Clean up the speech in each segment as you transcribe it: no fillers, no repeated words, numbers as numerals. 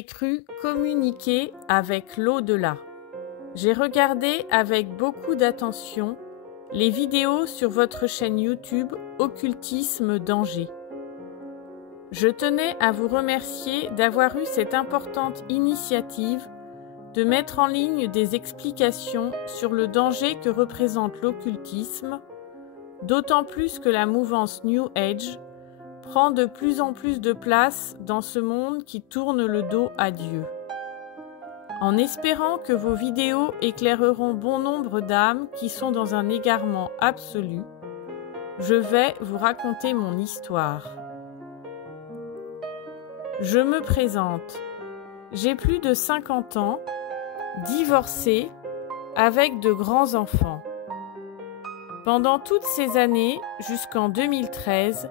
J'ai cru communiquer avec l'au-delà. J'ai regardé avec beaucoup d'attention les vidéos sur votre chaîne YouTube Occultisme Danger. Je tenais à vous remercier d'avoir eu cette importante initiative de mettre en ligne des explications sur le danger que représente l'occultisme, d'autant plus que la mouvance New Age prend de plus en plus de place dans ce monde qui tourne le dos à Dieu. En espérant que vos vidéos éclaireront bon nombre d'âmes qui sont dans un égarement absolu, je vais vous raconter mon histoire. Je me présente. J'ai plus de 50 ans, divorcée, avec de grands enfants. Pendant toutes ces années, jusqu'en 2013,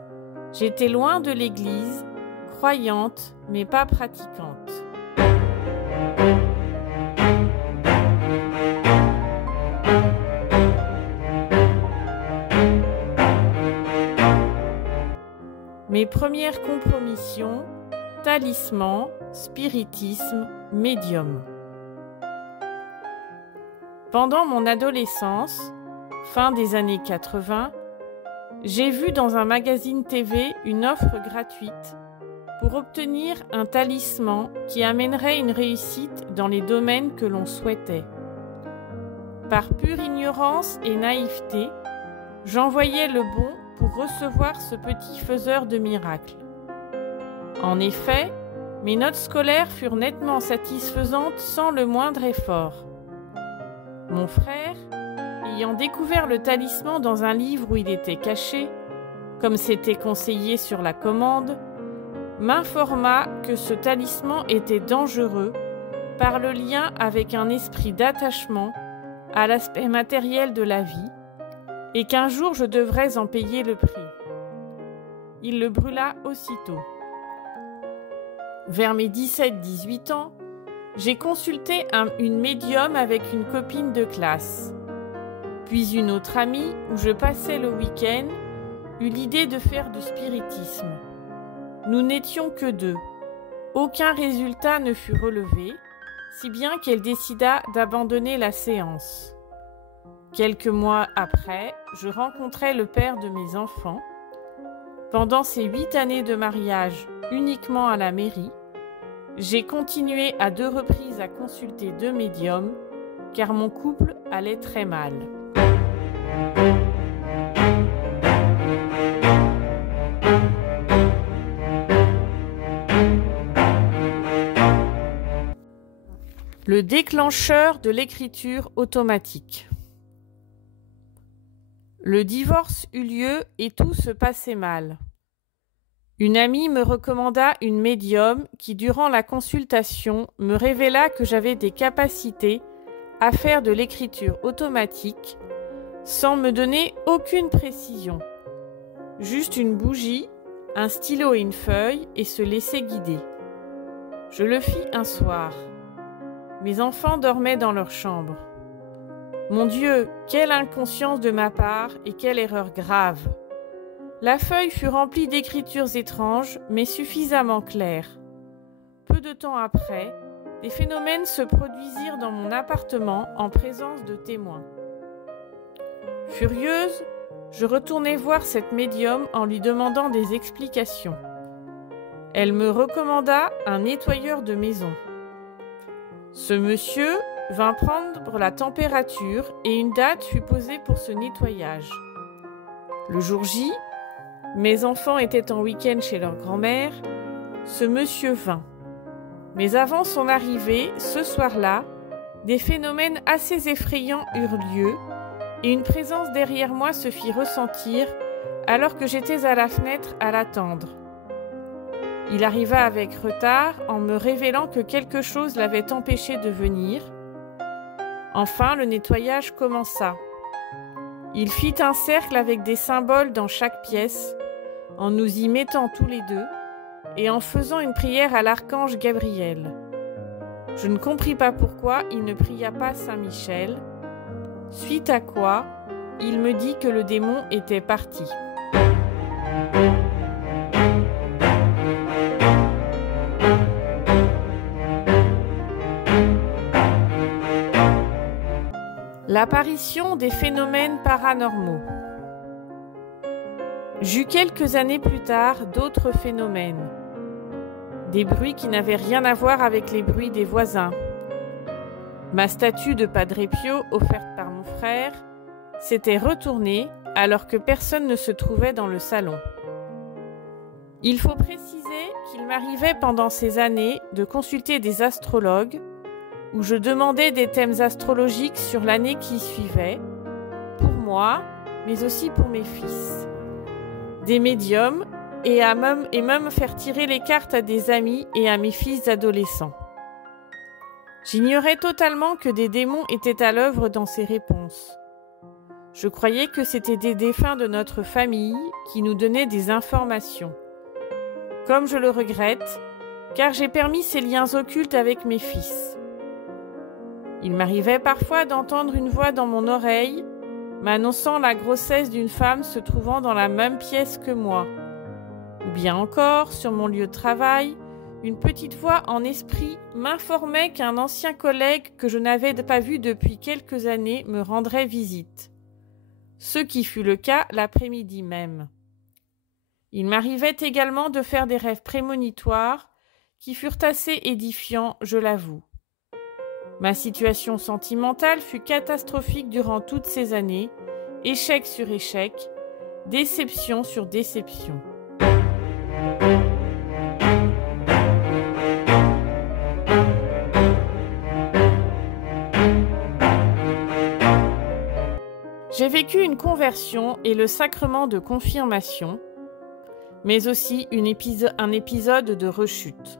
j'étais loin de l'Église, croyante mais pas pratiquante. Mes premières compromissions, talisman, spiritisme, médium. Pendant mon adolescence, fin des années 80, j'ai vu dans un magazine TV une offre gratuite pour obtenir un talisman qui amènerait une réussite dans les domaines que l'on souhaitait. Par pure ignorance et naïveté, j'envoyais le bon pour recevoir ce petit faiseur de miracles. En effet, mes notes scolaires furent nettement satisfaisantes sans le moindre effort. Mon frère, ayant découvert le talisman dans un livre où il était caché, comme c'était conseillé sur la commande, m'informa que ce talisman était dangereux par le lien avec un esprit d'attachement à l'aspect matériel de la vie et qu'un jour je devrais en payer le prix. Il le brûla aussitôt. Vers mes 17-18 ans, j'ai consulté une médium avec une copine de classe. Puis une autre amie, où je passais le week-end, eut l'idée de faire du spiritisme. Nous n'étions que deux. Aucun résultat ne fut relevé, si bien qu'elle décida d'abandonner la séance. Quelques mois après, je rencontrai le père de mes enfants. Pendant ces 8 années de mariage, uniquement à la mairie, j'ai continué à 2 reprises à consulter 2 médiums, car mon couple allait très mal. Le déclencheur de l'écriture automatique. Le divorce eut lieu et tout se passait mal. Une amie me recommanda une médium qui, durant la consultation, me révéla que j'avais des capacités à faire de l'écriture automatique sans me donner aucune précision. Juste une bougie, un stylo et une feuille et se laisser guider. Je le fis un soir. Mes enfants dormaient dans leur chambre. Mon Dieu, quelle inconscience de ma part et quelle erreur grave! La feuille fut remplie d'écritures étranges, mais suffisamment claires. Peu de temps après, des phénomènes se produisirent dans mon appartement en présence de témoins. Furieuse, je retournai voir cette médium en lui demandant des explications. Elle me recommanda un nettoyeur de maison. Ce monsieur vint prendre la température et une date fut posée pour ce nettoyage. Le jour J, mes enfants étaient en week-end chez leur grand-mère, ce monsieur vint. Mais avant son arrivée, ce soir-là, des phénomènes assez effrayants eurent lieu et une présence derrière moi se fit ressentir alors que j'étais à la fenêtre à l'attendre. Il arriva avec retard en me révélant que quelque chose l'avait empêché de venir. Enfin, le nettoyage commença. Il fit un cercle avec des symboles dans chaque pièce, en nous y mettant tous les deux, et en faisant une prière à l'archange Gabriel. Je ne compris pas pourquoi il ne pria pas Saint Michel, suite à quoi il me dit que le démon était parti. L'apparition des phénomènes paranormaux. J'eus quelques années plus tard d'autres phénomènes. Des bruits qui n'avaient rien à voir avec les bruits des voisins. Ma statue de Padre Pio, offerte par mon frère, s'était retournée alors que personne ne se trouvait dans le salon. Il faut préciser qu'il m'arrivait pendant ces années de consulter des astrologues où je demandais des thèmes astrologiques sur l'année qui suivait, pour moi, mais aussi pour mes fils. Des médiums et même faire tirer les cartes à des amis et à mes fils adolescents. J'ignorais totalement que des démons étaient à l'œuvre dans ces réponses. Je croyais que c'était des défunts de notre famille qui nous donnaient des informations. Comme je le regrette, car j'ai permis ces liens occultes avec mes fils. Il m'arrivait parfois d'entendre une voix dans mon oreille, m'annonçant la grossesse d'une femme se trouvant dans la même pièce que moi. Ou bien encore, sur mon lieu de travail, une petite voix en esprit m'informait qu'un ancien collègue que je n'avais pas vu depuis quelques années me rendrait visite. Ce qui fut le cas l'après-midi même. Il m'arrivait également de faire des rêves prémonitoires qui furent assez édifiants, je l'avoue. Ma situation sentimentale fut catastrophique durant toutes ces années, échec sur échec, déception sur déception. J'ai vécu une conversion et le sacrement de confirmation, mais aussi un épisode de rechute.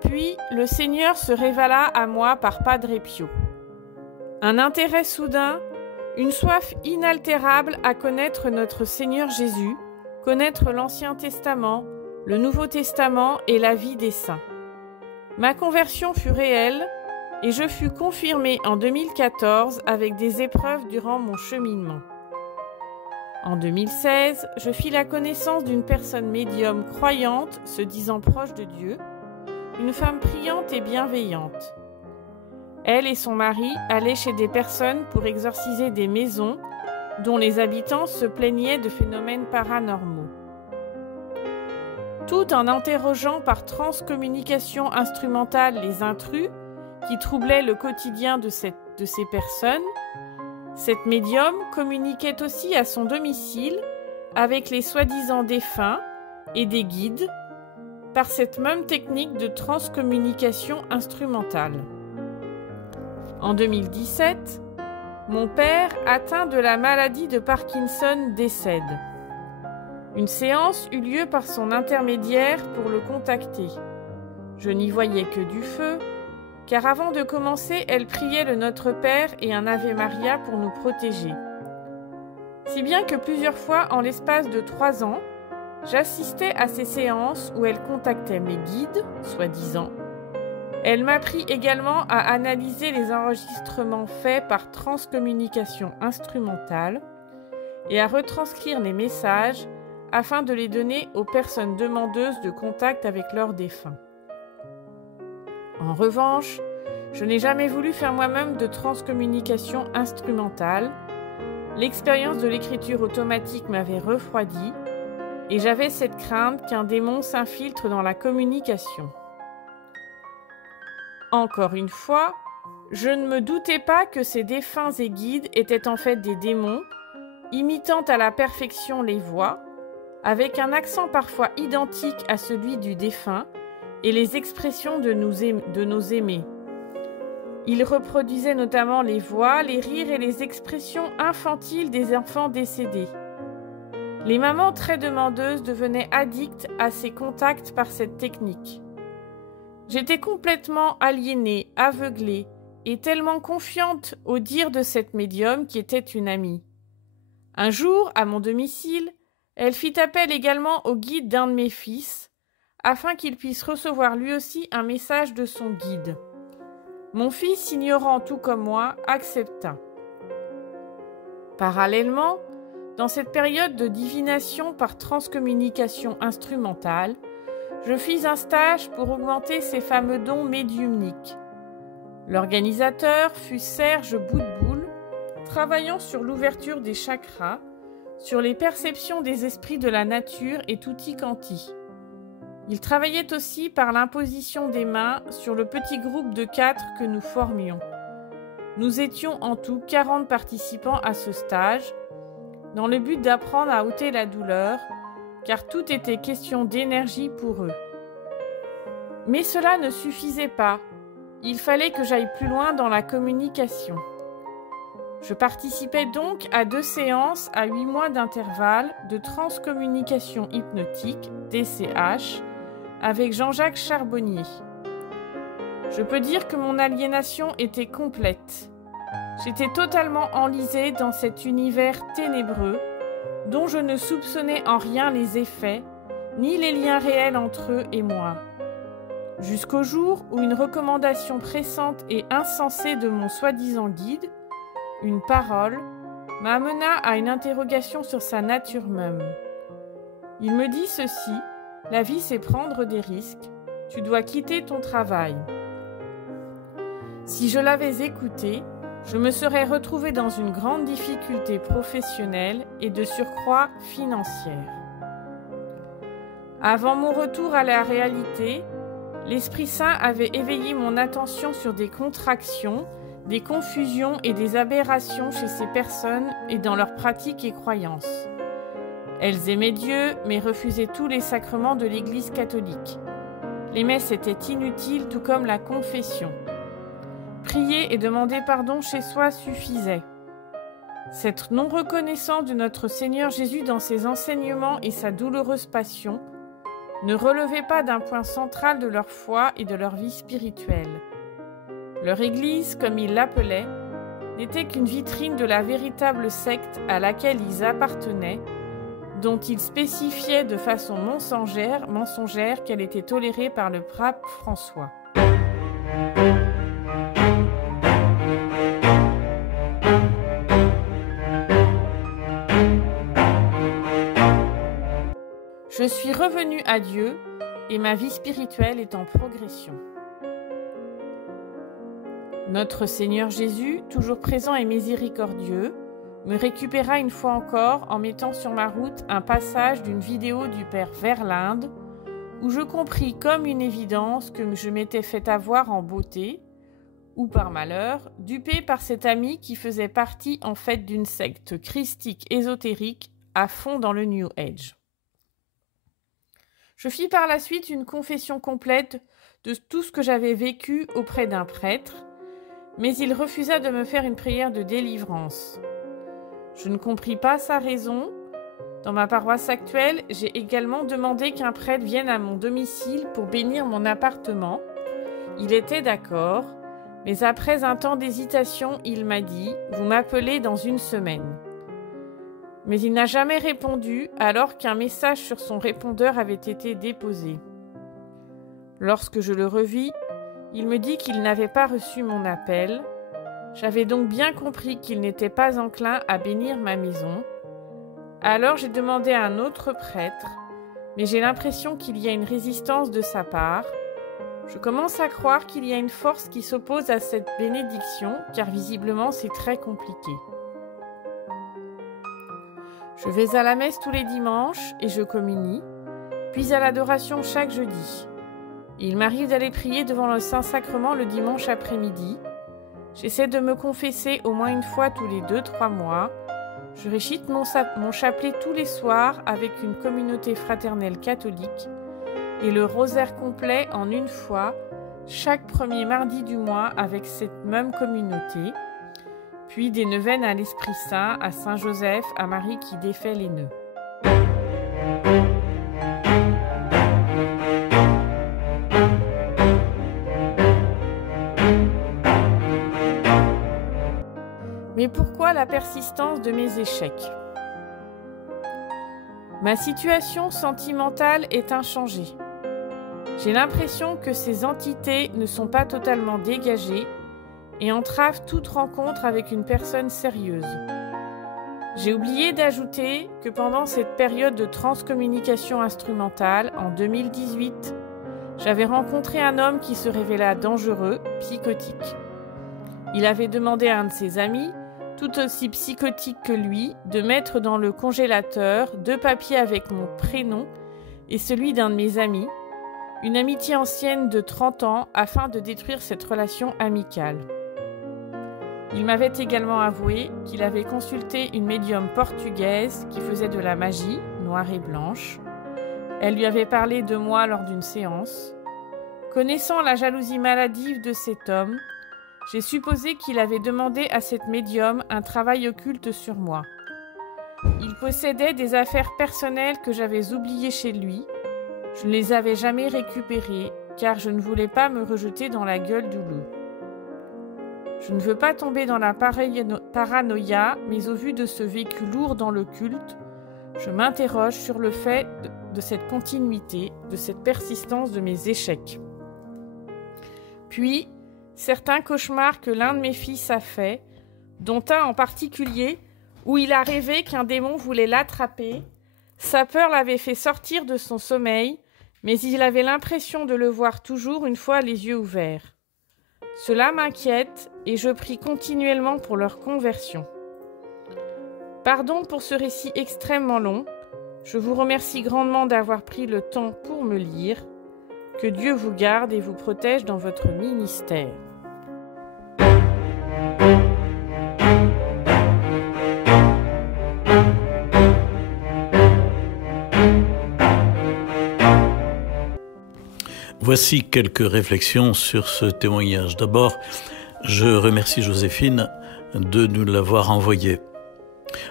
Puis, le Seigneur se révéla à moi par Padre Pio. Un intérêt soudain, une soif inaltérable à connaître notre Seigneur Jésus, connaître l'Ancien Testament, le Nouveau Testament et la vie des saints. Ma conversion fut réelle et je fus confirmée en 2014 avec des épreuves durant mon cheminement. En 2016, je fis la connaissance d'une personne médium croyante se disant proche de Dieu, une femme priante et bienveillante. Elle et son mari allaient chez des personnes pour exorciser des maisons dont les habitants se plaignaient de phénomènes paranormaux. Tout en interrogeant par transcommunication instrumentale les intrus qui troublaient le quotidien de ces personnes, cette médium communiquait aussi à son domicile avec les soi-disant défunts et des guides par cette même technique de transcommunication instrumentale. En 2017, mon père, atteint de la maladie de Parkinson, décède. Une séance eut lieu par son intermédiaire pour le contacter. Je n'y voyais que du feu, car avant de commencer, elle priait le Notre Père et un Ave Maria pour nous protéger. Si bien que plusieurs fois, en l'espace de 3 ans, j'assistais à ces séances où elle contactait mes guides, soi-disant. Elle m'apprit également à analyser les enregistrements faits par transcommunication instrumentale et à retranscrire les messages afin de les donner aux personnes demandeuses de contact avec leurs défunts. En revanche, je n'ai jamais voulu faire moi-même de transcommunication instrumentale. L'expérience de l'écriture automatique m'avait refroidi et j'avais cette crainte qu'un démon s'infiltre dans la communication. Encore une fois, je ne me doutais pas que ces défunts et guides étaient en fait des démons, imitant à la perfection les voix, avec un accent parfois identique à celui du défunt et les expressions de nos aimés. Ils reproduisaient notamment les voix, les rires et les expressions infantiles des enfants décédés. Les mamans très demandeuses devenaient addictes à ces contacts par cette technique. J'étais complètement aliénée, aveuglée et tellement confiante au dire de cette médium qui était une amie. Un jour, à mon domicile, elle fit appel également au guide d'un de mes fils, afin qu'il puisse recevoir lui aussi un message de son guide. Mon fils, ignorant tout comme moi, accepta. Parallèlement, dans cette période de divination par transcommunication instrumentale, je fis un stage pour augmenter ces fameux dons médiumniques. L'organisateur fut Serge Boutboul, travaillant sur l'ouverture des chakras, sur les perceptions des esprits de la nature et tutti quanti. Il travaillait aussi par l'imposition des mains sur le petit groupe de 4 que nous formions. Nous étions en tout 40 participants à ce stage, dans le but d'apprendre à ôter la douleur, car tout était question d'énergie pour eux. Mais cela ne suffisait pas. Il fallait que j'aille plus loin dans la communication. Je participais donc à 2 séances à 8 mois d'intervalle de transcommunication hypnotique, TCH, avec Jean-Jacques Charbonnier. Je peux dire que mon aliénation était complète. J'étais totalement enlisée dans cet univers ténébreux, dont je ne soupçonnais en rien les effets, ni les liens réels entre eux et moi. Jusqu'au jour où une recommandation pressante et insensée de mon soi-disant guide, une parole, m'amena à une interrogation sur sa nature même. Il me dit ceci: la vie c'est prendre des risques, tu dois quitter ton travail. Si je l'avais écouté, je me serais retrouvée dans une grande difficulté professionnelle et de surcroît financière. Avant mon retour à la réalité, l'Esprit Saint avait éveillé mon attention sur des contractions, des confusions et des aberrations chez ces personnes et dans leurs pratiques et croyances. Elles aimaient Dieu, mais refusaient tous les sacrements de l'Église catholique. Les messes étaient inutiles, tout comme la confession. Prier et demander pardon chez soi suffisait. Cette non-reconnaissance de notre Seigneur Jésus dans ses enseignements et sa douloureuse passion ne relevait pas d'un point central de leur foi et de leur vie spirituelle. Leur Église, comme ils l'appelaient, n'était qu'une vitrine de la véritable secte à laquelle ils appartenaient, dont ils spécifiaient de façon mensongère qu'elle était tolérée par le pape François. Je suis revenue à Dieu et ma vie spirituelle est en progression. Notre Seigneur Jésus, toujours présent et miséricordieux, me récupéra une fois encore en mettant sur ma route un passage d'une vidéo du Père Verlinde où je compris comme une évidence que je m'étais fait avoir en beauté, ou par malheur, dupé par cet ami qui faisait partie en fait d'une secte christique ésotérique à fond dans le New Age. Je fis par la suite une confession complète de tout ce que j'avais vécu auprès d'un prêtre, mais il refusa de me faire une prière de délivrance. Je ne compris pas sa raison. Dans ma paroisse actuelle, j'ai également demandé qu'un prêtre vienne à mon domicile pour bénir mon appartement. Il était d'accord, mais après un temps d'hésitation, il m'a dit « Vous m'appelez dans 1 semaine ». Mais il n'a jamais répondu alors qu'un message sur son répondeur avait été déposé. Lorsque je le revis, il me dit qu'il n'avait pas reçu mon appel. J'avais donc bien compris qu'il n'était pas enclin à bénir ma maison. Alors j'ai demandé à un autre prêtre, mais j'ai l'impression qu'il y a une résistance de sa part. Je commence à croire qu'il y a une force qui s'oppose à cette bénédiction, car visiblement c'est très compliqué. Je vais à la messe tous les dimanches et je communie, puis à l'adoration chaque jeudi. Il m'arrive d'aller prier devant le Saint-Sacrement le dimanche après-midi. J'essaie de me confesser au moins une fois tous les 2-3 mois. Je récite mon chapelet tous les soirs avec une communauté fraternelle catholique et le rosaire complet en 1 fois, chaque premier mardi du mois avec cette même communauté, puis des neuvaines à l'Esprit Saint, à Saint-Joseph, à Marie qui défait les nœuds. Mais pourquoi la persistance de mes échecs? Ma situation sentimentale est inchangée. J'ai l'impression que ces entités ne sont pas totalement dégagées et entravent toute rencontre avec une personne sérieuse. J'ai oublié d'ajouter que pendant cette période de transcommunication instrumentale, en 2018, j'avais rencontré un homme qui se révéla dangereux, psychotique. Il avait demandé à un de ses amis, tout aussi psychotique que lui, de mettre dans le congélateur 2 papiers avec mon prénom et celui d'un de mes amis, une amitié ancienne de 30 ans, afin de détruire cette relation amicale. Il m'avait également avoué qu'il avait consulté une médium portugaise qui faisait de la magie, noire et blanche. Elle lui avait parlé de moi lors d'une séance. Connaissant la jalousie maladive de cet homme, j'ai supposé qu'il avait demandé à cette médium un travail occulte sur moi. Il possédait des affaires personnelles que j'avais oubliées chez lui. Je ne les avais jamais récupérées, car je ne voulais pas me rejeter dans la gueule du loup. Je ne veux pas tomber dans la paranoïa, mais au vu de ce vécu lourd dans le culte, je m'interroge sur le fait de cette continuité, de cette persistance de mes échecs. Puis, certains cauchemars que l'un de mes fils a fait, dont un en particulier où il a rêvé qu'un démon voulait l'attraper, sa peur l'avait fait sortir de son sommeil, mais il avait l'impression de le voir toujours une fois les yeux ouverts. Cela m'inquiète et je prie continuellement pour leur conversion. Pardon pour ce récit extrêmement long. Je vous remercie grandement d'avoir pris le temps pour me lire. Que Dieu vous garde et vous protège dans votre ministère. Voici quelques réflexions sur ce témoignage. D'abord, je remercie Joséphine de nous l'avoir envoyé.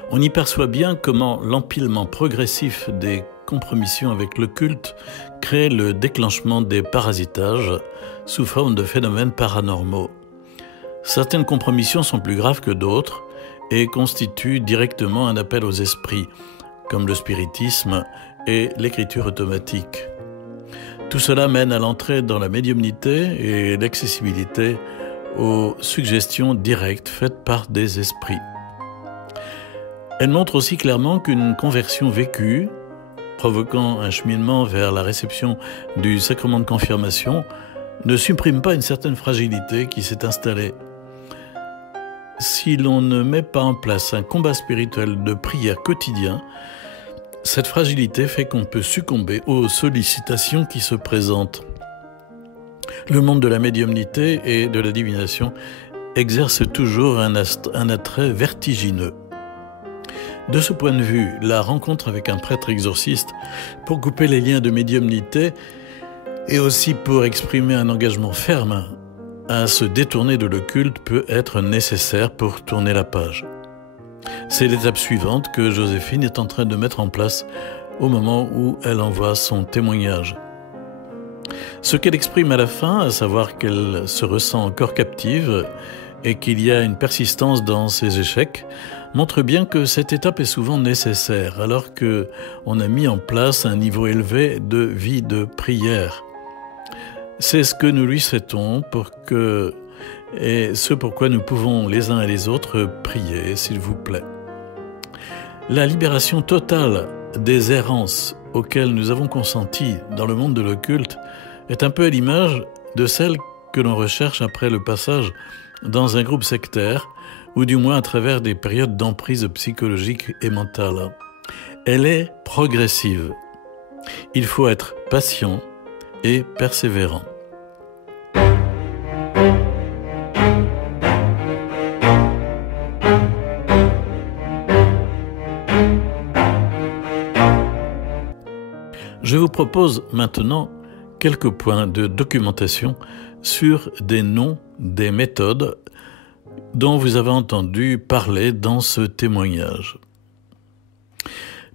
On y perçoit bien comment l'empilement progressif des compromissions avec le culte crée le déclenchement des parasitages sous forme de phénomènes paranormaux. Certaines compromissions sont plus graves que d'autres et constituent directement un appel aux esprits, comme le spiritisme et l'écriture automatique. Tout cela mène à l'entrée dans la médiumnité et l'accessibilité aux suggestions directes faites par des esprits. Elle montre aussi clairement qu'une conversion vécue, provoquant un cheminement vers la réception du sacrement de confirmation, ne supprime pas une certaine fragilité qui s'est installée. Si l'on ne met pas en place un combat spirituel de prière quotidien, cette fragilité fait qu'on peut succomber aux sollicitations qui se présentent. Le monde de la médiumnité et de la divination exerce toujours un attrait vertigineux. De ce point de vue, la rencontre avec un prêtre exorciste pour couper les liens de médiumnité et aussi pour exprimer un engagement ferme à se détourner de l'occulte peut être nécessaire pour tourner la page. C'est l'étape suivante que Joséphine est en train de mettre en place au moment où elle envoie son témoignage. Ce qu'elle exprime à la fin, à savoir qu'elle se ressent encore captive et qu'il y a une persistance dans ses échecs, montre bien que cette étape est souvent nécessaire alors qu'on a mis en place un niveau élevé de vie de prière. C'est ce que nous lui souhaitons et ce pourquoi nous pouvons les uns et les autres prier, s'il vous plaît. La libération totale des errances auxquelles nous avons consenti dans le monde de l'occulte est un peu à l'image de celle que l'on recherche après le passage dans un groupe sectaire, ou du moins à travers des périodes d'emprise psychologique et mentale. Elle est progressive. Il faut être patient et persévérant. Je vous propose maintenant quelques points de documentation sur des noms, des méthodes dont vous avez entendu parler dans ce témoignage.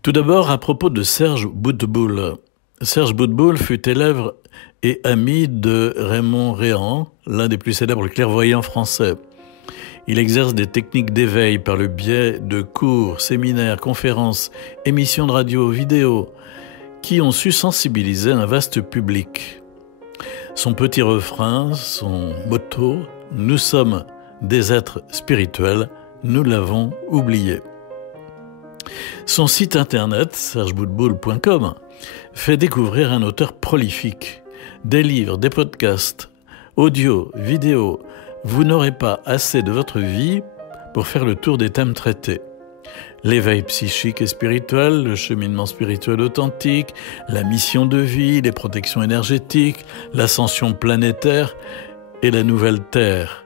Tout d'abord, à propos de Serge Boutboul. Serge Boutboul fut élève et ami de Raymond Réan, l'un des plus célèbres clairvoyants français. Il exerce des techniques d'éveil par le biais de cours, séminaires, conférences, émissions de radio, vidéos, qui ont su sensibiliser un vaste public. Son petit refrain, son motto « Nous sommes des êtres spirituels, nous l'avons oublié ». Son site internet, sergeboutboul.com, fait découvrir un auteur prolifique. Des livres, des podcasts, audio, vidéo, vous n'aurez pas assez de votre vie pour faire le tour des thèmes traités. L'éveil psychique et spirituel, le cheminement spirituel authentique, la mission de vie, les protections énergétiques, l'ascension planétaire et la nouvelle Terre.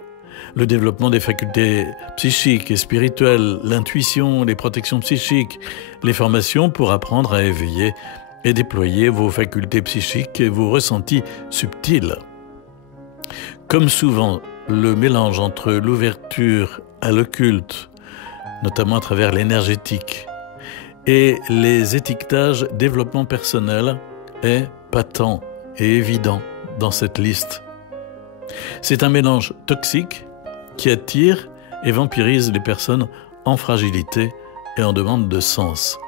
Le développement des facultés psychiques et spirituelles, l'intuition, les protections psychiques, les formations pour apprendre à éveiller et déployer vos facultés psychiques et vos ressentis subtils. Comme souvent, le mélange entre l'ouverture à l'occulte, notamment à travers l'énergétique, et les étiquetages développement personnel est patent et évident dans cette liste. C'est un mélange toxique qui attire et vampirise les personnes en fragilité et en demande de sens.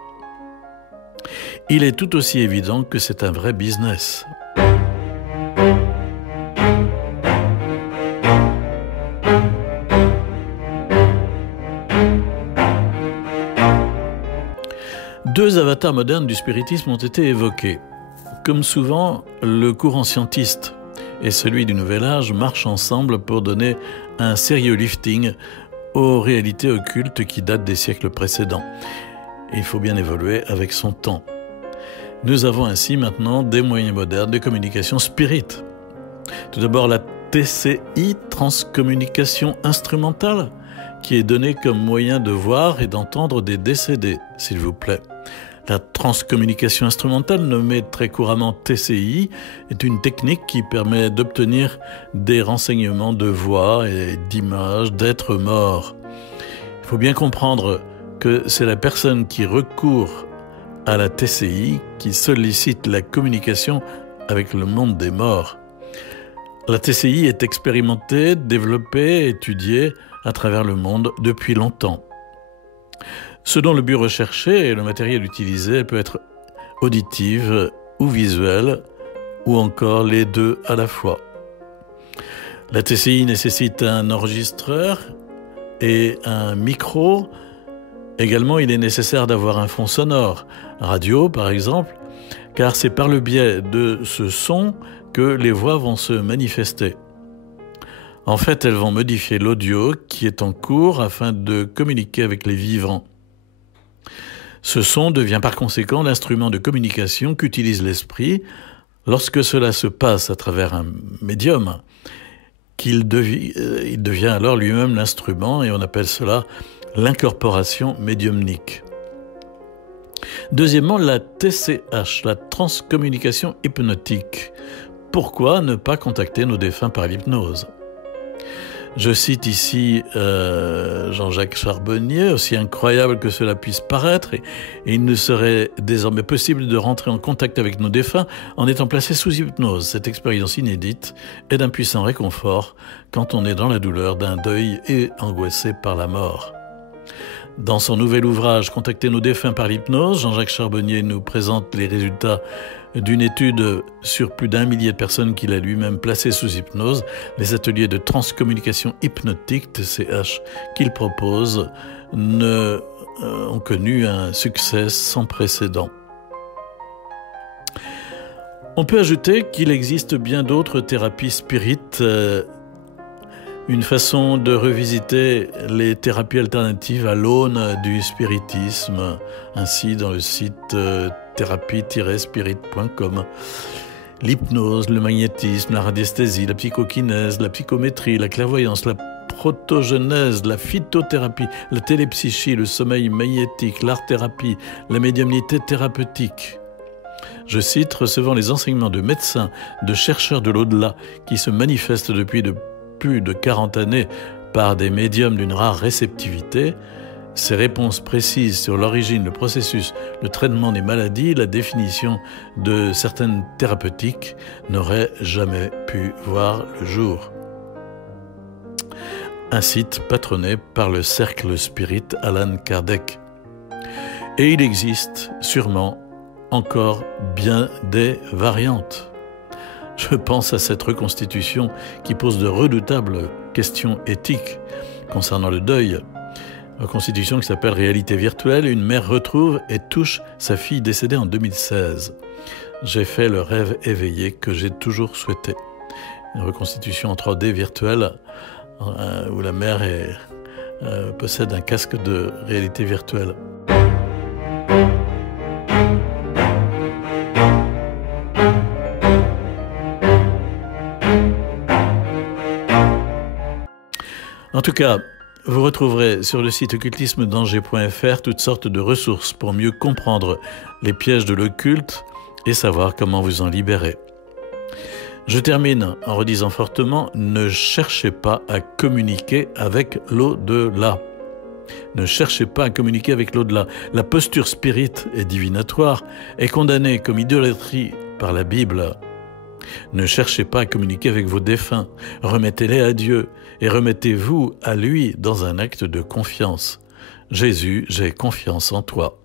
Il est tout aussi évident que c'est un vrai business. Deux avatars modernes du spiritisme ont été évoqués. Comme souvent, le courant scientiste et celui du Nouvel Âge marchent ensemble pour donner un sérieux lifting aux réalités occultes qui datent des siècles précédents. Il faut bien évoluer avec son temps. Nous avons ainsi maintenant des moyens modernes de communication spirit. Tout d'abord la TCI, transcommunication instrumentale, qui est donnée comme moyen de voir et d'entendre des décédés, s'il vous plaît. La transcommunication instrumentale, nommée très couramment TCI, est une technique qui permet d'obtenir des renseignements de voix et d'images d'êtres morts. Il faut bien comprendre que c'est la personne qui recourt à la TCI qui sollicite la communication avec le monde des morts. La TCI est expérimentée, développée, étudiée à travers le monde depuis longtemps. Ce dont le but recherché et le matériel utilisé peut être auditive ou visuel, ou encore les deux à la fois. La TCI nécessite un enregistreur et un micro. Également, il est nécessaire d'avoir un fond sonore, radio par exemple, car c'est par le biais de ce son que les voix vont se manifester. En fait, elles vont modifier l'audio qui est en cours afin de communiquer avec les vivants. Ce son devient par conséquent l'instrument de communication qu'utilise l'esprit lorsque cela se passe à travers un médium, il devient alors lui-même l'instrument et on appelle cela l'incorporation médiumnique. Deuxièmement, la TCH, la transcommunication hypnotique. Pourquoi ne pas contacter nos défunts par l'hypnose ? Je cite ici Jean-Jacques Charbonnier, aussi incroyable que cela puisse paraître, et il ne serait désormais possible de rentrer en contact avec nos défunts en étant placé sous hypnose. Cette expérience inédite est d'un puissant réconfort quand on est dans la douleur d'un deuil et angoissé par la mort. Dans son nouvel ouvrage « Contacter nos défunts par l'hypnose », Jean-Jacques Charbonnier nous présente les résultats d'une étude sur plus d'1 millier de personnes qu'il a lui-même placées sous hypnose. Les ateliers de transcommunication hypnotique, TCH, qu'il propose ont connu un succès sans précédent. On peut ajouter qu'il existe bien d'autres thérapies spirites, une façon de revisiter les thérapies alternatives à l'aune du spiritisme, ainsi dans le site thérapie-spirit.com. L'hypnose, le magnétisme, la radiesthésie, la psychokinèse, la psychométrie, la clairvoyance, la protogenèse, la phytothérapie, la télépsychie, le sommeil magnétique, l'art-thérapie, la médiumnité thérapeutique. Je cite, recevant les enseignements de médecins, de chercheurs de l'au-delà qui se manifestent depuis plus de 40 années par des médiums d'une rare réceptivité, ces réponses précises sur l'origine, le processus, le traitement des maladies, la définition de certaines thérapeutiques n'auraient jamais pu voir le jour. Un site patronné par le cercle spirit Allan Kardec. Et il existe sûrement encore bien des variantes. Je pense à cette reconstitution qui pose de redoutables questions éthiques concernant le deuil. Reconstitution qui s'appelle « Réalité virtuelle ». Une mère retrouve et touche sa fille décédée en 2016. J'ai fait le rêve éveillé que j'ai toujours souhaité. Une reconstitution en 3D virtuelle où la mère possède un casque de réalité virtuelle. En tout cas, vous retrouverez sur le site occultismedanger.fr toutes sortes de ressources pour mieux comprendre les pièges de l'occulte et savoir comment vous en libérer. Je termine en redisant fortement, ne cherchez pas à communiquer avec l'au-delà. Ne cherchez pas à communiquer avec l'au-delà. La posture spirite et divinatoire est condamnée comme idolâtrie par la Bible. Ne cherchez pas à communiquer avec vos défunts. Remettez-les à Dieu et remettez-vous à lui dans un acte de confiance. Jésus, j'ai confiance en toi.